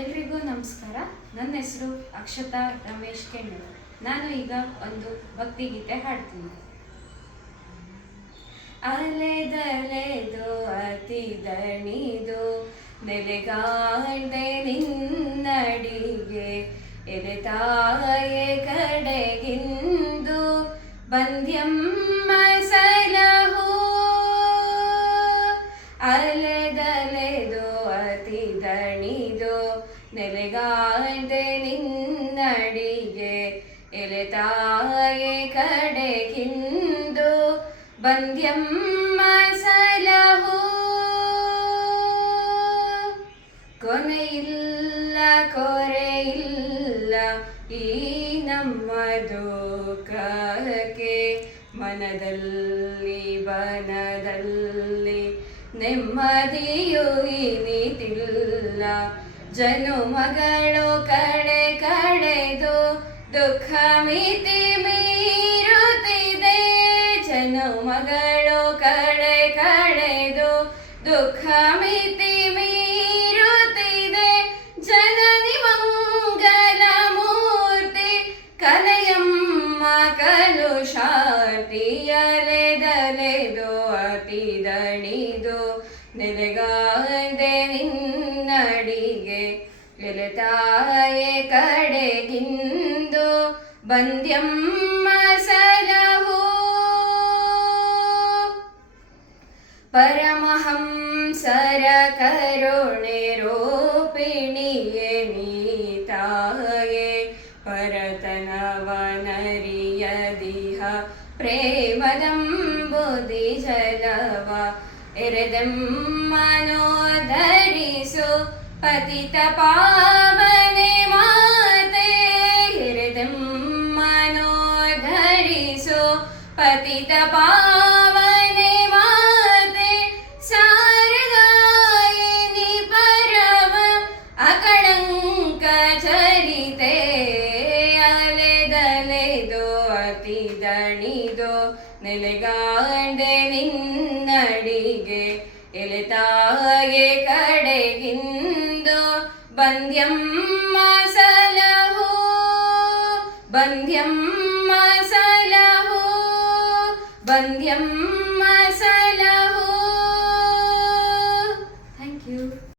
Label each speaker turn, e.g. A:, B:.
A: ಎಲ್ರಿಗೂ ನಮಸ್ಕಾರ. ನನ್ನ ಹೆಸರು ಅಕ್ಷತಾ ರಮೇಶ್ ಕೆಣ್ಣು ನಾನು ಈಗ ಒಂದು ಭಕ್ತಿಗೀತೆ ಹಾಡ್ತೀನಿ. ಅಲೆದಲೆದು ಅತಿ ದಣಿದು ನೆಲೆಗಾಂಡೆ ನಿನ್ನಡಿಗೆ, ಎಲೆ ತಾಯೆ ಕಡೆಗಿಂದು ಬಂದ್ಯಮ್ಮ ನೆಲೆಗಾಂಡೆ ನಿನ್ನಡಿಗೆ ಎಲೆ ತಾಯೆ ಕಡೆಗಿಂದು ಬಂದ್ಯಮ್ಮ ಸಲಹು. ಕೊನೆಯಿಲ್ಲ, ಕೊರೆಯಿಲ್ಲ ಈ ನಮ್ಮ ದುಃಖಕ್ಕೆ ಮನದಲ್ಲಿ ಬನದಲ್ಲಿ ನೆಮ್ಮದಿಯು ಇನಿತಿಲ್ಲ. ಜನುಮಗಳು ಕಡೆ ಕಡೆದು ದುಃಖ ಮಿತಿ ಮೀರುತ್ತಿದೆ. ಜನುಮಗಳು ಕಡೆ ಕಡೆದು ದುಃಖ ಮಿತಿ ಮೀರುತ್ತಿದೆ. ಜನನಿ ಮಂಗಲ ಮೂರ್ತಿ ಕಲಯಮ್ಮ ಕಲುಷಾರ್ತಿಯಲೆದಲೆದು ಅತಿ ದಣಿದು ನೆಲೆಗಾದೆ वन्द्यं मसलभो परमहं सरकरुणिरोपिणता ये परतनवनरि यदिह प्रेमदं बुधिजलव हृदं मनोदरिसु पतितपाव ಪತಿತ ಪಾವನೆ ಮಾತೆ ಶಾರದಾಯಿನಿ ಪರಮ ಅಕಳಂಕ ಚರಿತೆ ಅಲೆದಲೆದು ಅತಿ ದಣಿದು ನೆಲೆಗಾಂಡೆ ನಿನ್ನಡಿಗೆ ಎಲೆ ತಾಯೆ ಕಡೆಗಿಂದು ಬಂದ್ಯಮ್ಮ ಸಲಹು ಬಂದ್ಯಮ್ಮ ಸಲಹು വന്ധ്യം മസലഹോ